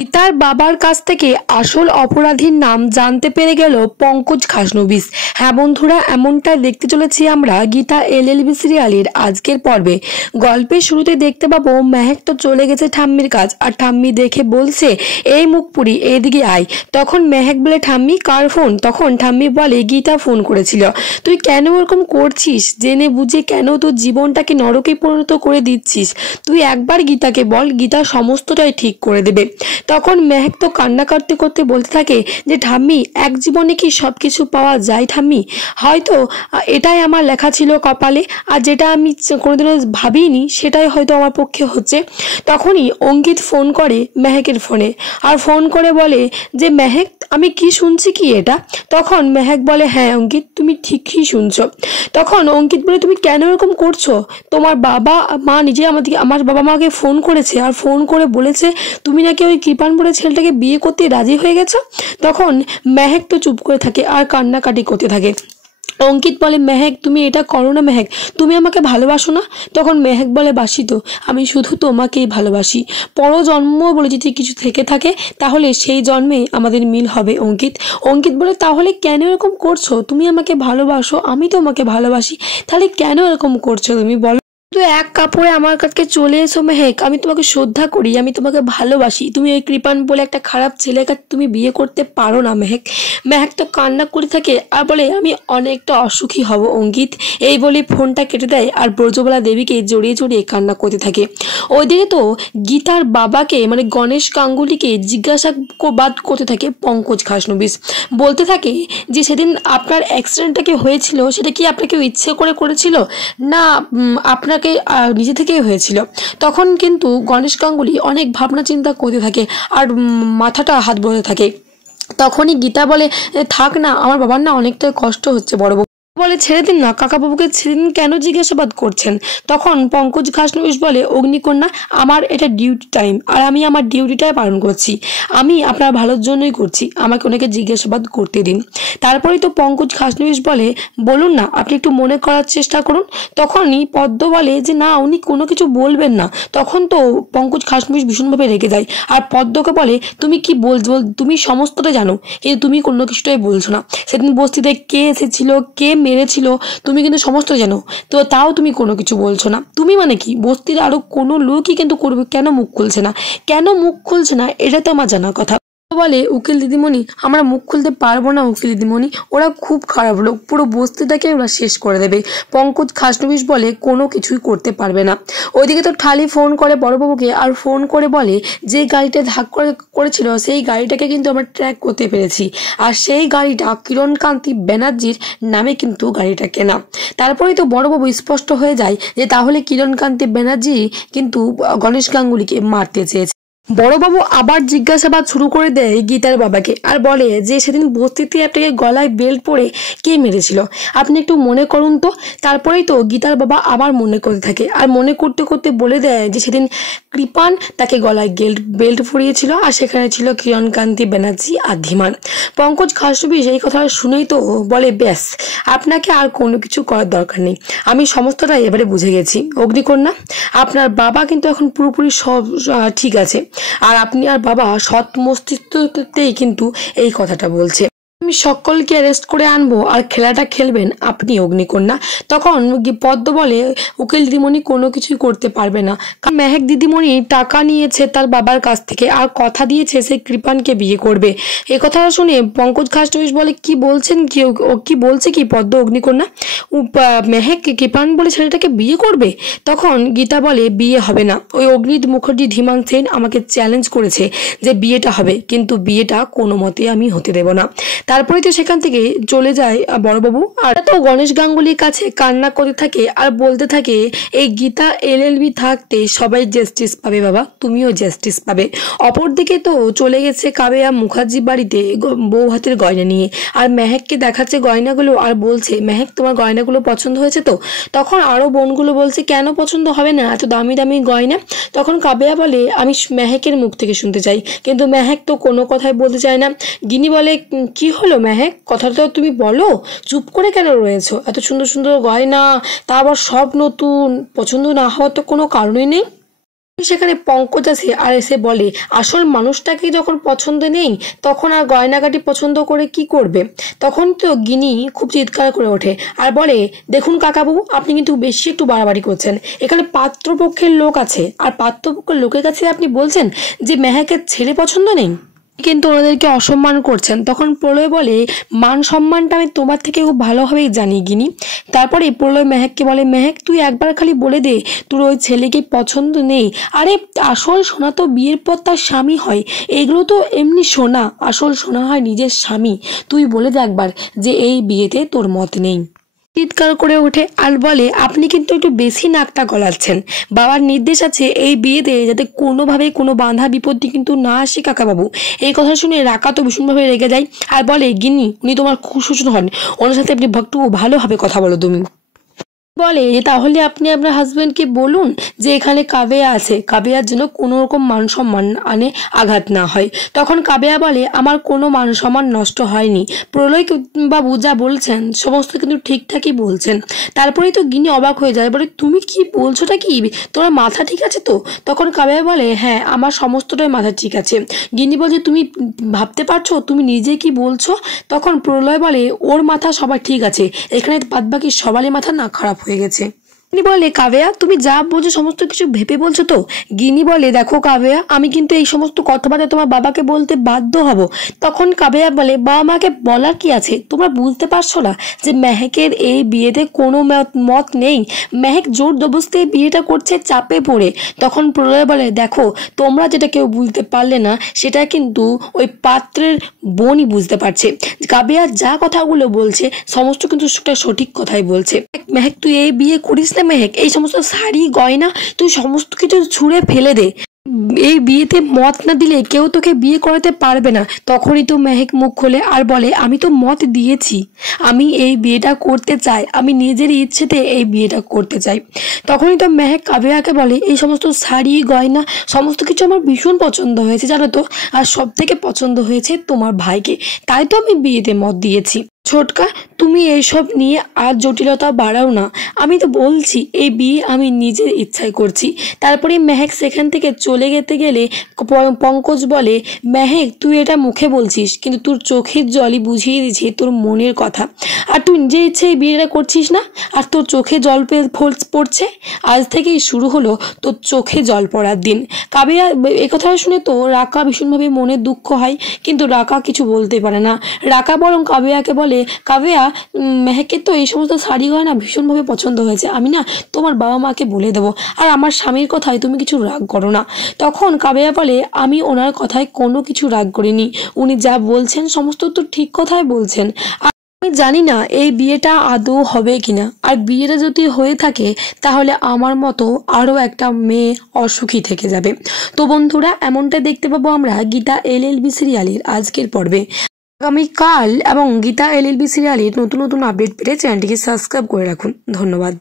গীতার বাবার কাছ থেকে আসল অপরাধীর নাম জানতে পেরে গেল পঙ্কজ খাসনবিশ। হ্যাঁ বন্ধুরা, এমনটাই দেখতে চলেছি আমরা গীতা এলএলবি সিরিয়ালের আজকের পর্বে। গল্পের শুরুতে দেখতে পাবো মেহেক তো চলে গেছে ঠাম্মির কাজ, আর ঠাম্মি দেখে বলছে এই মুখপুরি এইদিকে আয়। তখন মেহেক বলে ঠাম্মি কার ফোন? তখন ঠাম্মি বলে গীতা ফোন করেছিল। তুই কেন এরকম করছিস? জেনে বুঝে কেন তোর জীবনটাকে নরকে পরিণত করে দিচ্ছিস? তুই একবার গীতাকে বল, গীতা সমস্তটাই ঠিক করে দেবে। তখন মেহেক তো কান্না করতে করতে বলতে থাকে যে ঠাম্মি, এক জীবনে কি সব কিছু পাওয়া যায় ঠাম্মি? হয়তো এটাই আমার লেখা ছিল কপালে, আর যেটা আমি কোনোদিনও ভাবিনি সেটাই হয়তো আমার পক্ষে হচ্ছে। তখনই অঙ্কিত ফোন করে মেহেকের ফোনে, আর ফোন করে বলে যে মেহেক, আমি কি শুনছি কি এটা? তখন মেহেক বলে হ্যাঁ অঙ্কিত, তুমি ঠিকই শুনছো। তখন অঙ্কিত বলে তুমি কেন এরকম করছো? তোমার বাবা মা নিজে আমার বাবা মাকে ফোন করেছে, আর ফোন করে বলেছে তুমি নাকি ওই কৃপান বলে ছেলেটাকে বিয়ে করতে রাজি হয়ে গেছো। তখন মেহেক তো চুপ করে থাকে আর কান্নাকাটি করতে থাকে। অঙ্কিত বলে মেহেক, তুমি এটা করো না মেহেক, তুমি আমাকে ভালোবাসো না? তখন মেহেক বলে বাসি তো, আমি শুধু তোমাকেই ভালোবাসি। পরজন্ম বলে যদি কিছু থেকে থাকে তাহলে সেই জন্মে আমাদের মিল হবে অঙ্কিত। অঙ্কিত বলে তাহলে কেন এরকম করছো? তুমি আমাকে ভালোবাসো, আমি তোমাকে ভালোবাসি, তাহলে কেন এরকম করছো তুমি বলো? তো এক কাপড়ে আমার কাছে চলে এসো মেহেক, আমি তোমাকে শ্রদ্ধা করি, আমি তোমাকে ভালোবাসি। তুমি ওই কৃপান বলে একটা খারাপ ছেলেকে তুমি বিয়ে করতে পারো না মেহেক। মেহেক তো কান্না করে থাকে আর বলে আমি অনেকটা অসুখী হব অঙ্কিত। এই বলে ফোনটা কেটে দেয় আর ব্রজবালা দেবীকে জড়িয়ে জড়িয়ে কান্না করতে থাকে। ওইদিকে তো গীতার বাবাকে মানে গণেশ গাঙ্গুলিকে জিজ্ঞাসাবাদ করতে থাকে পঙ্কজ খাসনবিশ। বলতে থাকে যে সেদিন আপনার অ্যাক্সিডেন্টটা কি হয়েছিল সেটা কি আপনাকে ইচ্ছে করে করেছিল না আপনাকে নিজে থেকেই হয়েছিল? তখন কিন্তু গণেশ গাঙ্গুলি অনেক ভাবনা চিন্তা করতে থাকে আর মাথাটা হাত বলতে থাকে। তখনই গীতা বলে থাক না, আমার বাবার না অনেকটাই কষ্ট হচ্ছে বড় বলে ছেড়ে দিন না, কাকাবাবুকে ছেড়ে দিন, কেন জিজ্ঞাসাবাদ করছেন? তখন পঙ্কজ খাসনবিশ বলে অগ্নিকন্যা, আমার এটা ডিউটি টাইম আর আমি আমার ডিউটিটাই পালন করছি, আমি আপনার ভালোর জন্যই করছি, আমাকে ওনাকে জিজ্ঞাসাবাদ করতে দিন। তারপরেই তো পঙ্কজ খাসনবিশ বলে বলুন না, আপনি একটু মনে করার চেষ্টা করুন। তখনই পদ্ম বলে যে না, উনি কোনো কিছু বলবেন না। তখন তো পঙ্কজ খাসনবিশ ভীষণভাবে রেগে যায় আর পদ্মকে বলে তুমি কি বলছো, তুমি সমস্তটা জানো কিন্তু তুমি কোনো কিছুটাই বলছো না। সেদিন বস্তিতে কে এসেছিল, কে মেরেছিল, তুমি কিন্তু সমস্ত জানো, তো তাও তুমি কোনো কিছু বলছো না। তুমি মানে কি, বস্তির আরো কোনো লোকই কিন্তু করবে, কেন মুখ খুলছে না, কেন মুখ খুলছে না, এটা তো আমার জানার কথা। বলে উকিল দিদিমণি, আমরা মুখ খুলতে পারবো না উকিল দিদিমণি, ওরা খুব খারাপ লোক, পুরো বস্তিটাকে ওরা শেষ করে দেবে। পঙ্কজ খাসনবিশ বলে কোনো কিছুই করতে পারবে না। ওইদিকে তো ঠালি ফোন করে বড়বাবুকে আর ফোন করে বলে যে গাড়িটা ধাক করেছিল সেই গাড়িটাকে কিন্তু আমরা ট্র্যাক করতে পেরেছি, আর সেই গাড়িটা কিরণকান্তি ব্যানার্জির নামে কিন্তু গাড়িটা কেনা। তারপরেই তো বড়বাবু স্পষ্ট হয়ে যায় যে তাহলে কিরণকান্তি ব্যানার্জি কিন্তু গণেশ গাঙ্গুলিকে মারতে চেয়েছে। বড়বাবু আবার জিজ্ঞাসাবাদ শুরু করে দেয় গীতার বাবাকে আর বলে যে সেদিন বস্তিতে আপনাকে গলায় বেল্ট পরে কে মেরেছিল, আপনি একটু মনে করুন তো। তারপরেই তো গীতার বাবা আবার মনে করতে থাকে আর মনে করতে করতে বলে দেয় যে সেদিন কৃপান তাকে গলায় বেল্ট পরিয়েছিল আর সেখানে ছিল কিরণকান্তি ব্যানার্জি আর ধীমান। পঙ্কজ খাসনবিশ এই কথা শুনেই তো বলে ব্যাস, আপনাকে আর কোনো কিছু করার দরকার নেই, আমি সমস্তটা এবারে বুঝে গেছি অগ্নিকন্যা। আপনার বাবা কিন্তু এখন পুরোপুরি সব ঠিক আছে, আর আপনি আর বাবা সৎ মস্তিষ্কতেই কিন্তু এই কথাটা বলছে। আমি সকলকে অ্যারেস্ট করে আনবো আর খেলাটা খেলবেন আপনি অগ্নিকন্যা। তখন পদ্ম বলে উকিল দিদিমণি কোনো কিছুই করতে পারবে না, কারণ মেহেক দিদিমণি টাকা নিয়েছে তার বাবার কাছ থেকে আর কথা দিয়েছে সে কৃপানকে বিয়ে করবে। এ কথা শুনে পঙ্কজ খাসনবিশ বলে কি বলছেন, কি বলছে কি পদ্ম অগ্নিকন্যা? মেহেক কৃপান বলে ছেলেটাকে বিয়ে করবে? তখন গীতা বলে বিয়ে হবে না, ওই অগ্নিত মুখার্জি ধীমান সেন আমাকে চ্যালেঞ্জ করেছে যে বিয়েটা হবে, কিন্তু বিয়েটা কোনো মতে আমি হতে দেব না। তারপরে তো সেখান থেকে চলে যায় বড়বাবু, আর তো গণেশ গাঙ্গুলির কাছে কান্না করতে থাকে আর বলতে থাকে এই গীতা এলএলবি থাকতে সবাই জাস্টিস পাবে বাবা, তুমিও জাস্টিস পাবে। অপরদিকে তো চলে গেছে কাবেয়া মুখার্জি বাড়িতে বউ হাতের গয়না নিয়ে, আর মেহেককে দেখাচ্ছে গয়নাগুলো আর বলছে মেহেক তোমার গয়নাগুলো পছন্দ হয়েছে তো? তখন আরও বোনগুলো বলছে কেন পছন্দ হবে না, এত দামি দামি গয়না। তখন কাবেয়া বলে আমি মেহেকের মুখ থেকে শুনতে চাই, কিন্তু মেহেক তো কোনো কথাই বলতে চায় না। গিনি বলে কি হলো মেহেক, কথাটা তুমি বলো, চুপ করে কেন রয়েছো? এত সুন্দর সুন্দর গয়না, তা আবার সব নতুন, পছন্দ না হওয়ার তো কোনো কারণই নেই। সেখানে পঙ্কজ আসে আর এসে বলে আসল মানুষটাকে যখন পছন্দ নেই তখন আর গয়নাগাটি পছন্দ করে কি করবে। তখন তো গিনি খুব চিৎকার করে ওঠে আর বলে দেখুন কাকাবাবু, আপনি কিন্তু বেশি একটু বাড়াবাড়ি করছেন। এখানে পাত্রপক্ষের লোক আছে আর পাত্রপক্ষের লোকের কাছে আপনি বলছেন যে মেহেকের ছেলে পছন্দ নেই, কিন্তু ওনাদেরকে অসম্মান করছেন। তখন প্রলয় বলে মান সম্মানটা আমি তোমার থেকে খুব ভালোভাবেই জানি গিনি। তারপরে প্রলয় মেহেককে বলে মেহেক তুই একবার খালি বলে দে তোর ওই ছেলেকে পছন্দ নেই। আরে আসল সোনা তো বিয়ের পর তার স্বামী হয়, এগুলো তো এমনি সোনা, আসল সোনা হয় নিজের স্বামী। তুই বলে দে একবার যে এই বিয়েতে তোর মত নেই। চিৎকার করে ওঠে আর বলে আপনি কিন্তু একটু বেশি নাকটা গলাচ্ছেন। বাবার নির্দেশ আছে এই বিয়েতে যাতে কোনোভাবে কোনো বাধা বিপত্তি কিন্তু না আসে কাকাবাবু। এই কথা শুনে রাকা তো ভীষণভাবে রেগে যায় আর বলে গিন্নি উনি তোমার খুব শ্বশুর হন, ওনার সাথে আপনি একটু ভালোভাবে কথা বলো তুমি। বলে যে তাহলে আপনি আপনার হাজবেন্ডকে বলুন যে এখানে কাবেয়া আছে, কাবেয়ার জন্য কোনো রকম মান সম্মান আঘাত না হয়। তখন কাবেয়া বলে আমার কোনো মান সম্মান নষ্ট হয়নি, প্রলয় বাবু যা বলছেন সমস্ত কিন্তু ঠিকঠাকই বলছেন। তারপরেই তো গিনি অবাক হয়ে যায়, বলে তুমি কি বলছোটা কি, তোমার মাথা ঠিক আছে তো? তখন কাবেয়া বলে হ্যাঁ আমার সমস্তটাই মাথা ঠিক আছে। গিনি বলছে তুমি ভাবতে পারছো তুমি নিজে কি বলছো? তখন প্রলয় বলে ওর মাথা সবার ঠিক আছে, এখানে বাদবাকি সবারই মাথা না খারাপ হয়ে গেছে। গিনি বলে কাবেয়া তুমি যা বলছো সমস্ত কিছু ভেবে বলছো তো? গিনি বলে দেখো কাবেয়া আমি কিন্তু এই সমস্ত কথাবার্তা তোমার বাবাকে বলতে বাধ্য হব। তখন কাবেয়া বলে বাবা মাকে বলার কি আছে, তোমরা বুঝতে পারছো না যে মেহেকের এই বিয়েতে কোনো মত নেই, মেহেক জোর জবরদস্তি এই বিয়েটা করছে চাপে পড়ে। তখন প্রলয় বলে দেখো তোমরা যেটা কেউ বুঝতে পারলে না সেটা কিন্তু ওই পাত্রের বোনই বুঝতে পারছে। কাবেয়া যা কথাগুলো বলছে সমস্ত কিন্তু সঠিক কথাই বলছে। মেহেক তুই এই বিয়ে করিস না মেহেক, এই সমস্ত শাড়ি গয়না তুই সমস্ত কিছু ছুঁড়ে ফেলে দে, এই বিয়েতে মত না দিলে কেউ তোকে বিয়ে করাতে পারবে না। তখনই তো মেহেক মুখ খোলে আর বলে আমি তো মত দিয়েছি, আমি এই বিয়েটা করতে চাই, আমি নিজের ইচ্ছেতে এই বিয়েটা করতে চাই। তখনই তো মেহেক কাবেয়াকে বলে এই সমস্ত শাড়ি গয়না সমস্ত কিছু আমার ভীষণ পছন্দ হয়েছে জানো তো, আর সব থেকে পছন্দ হয়েছে তোমার ভাইকে, তাই তো আমি বিয়েতে মত দিয়েছি। ছোটকা তুমি এইসব নিয়ে আর জটিলতা বাড়াও না, আমি তো বলছি এই বিয়ে আমি নিজের ইচ্ছায় করছি। তারপরে মেহেক সেখান থেকে চলে যেতে গেলে পঙ্কজ বলে মেহেক তুই এটা মুখে বলছিস কিন্তু তোর চোখের জলই বুঝিয়ে দিচ্ছে তোর মনের কথা, আর তুই নিজের ইচ্ছে এই বিয়েটা করছিস না আর তোর চোখে জল পড়ছে। আজ থেকেই শুরু হলো তোর চোখে জল পড়ার দিন। কাবেয়া এ কথা শুনে তো রাকা ভীষণভাবে মনে দুঃখ হয়, কিন্তু রাকা কিছু বলতে পারে না। রাকা বরং কাবেয়াকে বলে কাবেয়া মেহেকের তো এই সমস্ত শাড়ি গয়না ভীষণভাবে পছন্দ হয়েছে, আমি না তোমার বাবা মাকে বলে দেবো, আর আমার স্বামীর কথায় তুমি কিছু রাগ করো না। তখন কাবেয়া বলে আমি ওনার কথায় কোনো কিছু রাগ করিনি, উনি যা বলছেন সমস্ত তো ঠিক কথাই বলছেন। আমি জানি না এই বিয়েটা আদৌ হবে কিনা, আর বিয়েটা যদি হয়ে থাকে তাহলে আমার মতো আরও একটা মেয়ে অসুখী থেকে যাবে। তো বন্ধুরা এমনটা দেখতে পাবো আমরা গীতা এলএলবি সিরিয়ালের আজকের পর্বে। আগামীকাল এবং গীতা এলএলবি সিরিয়ালের নতুন নতুন আপডেট পেতে চ্যানেলটিকে সাবস্ক্রাইব করে রাখুন। ধন্যবাদ।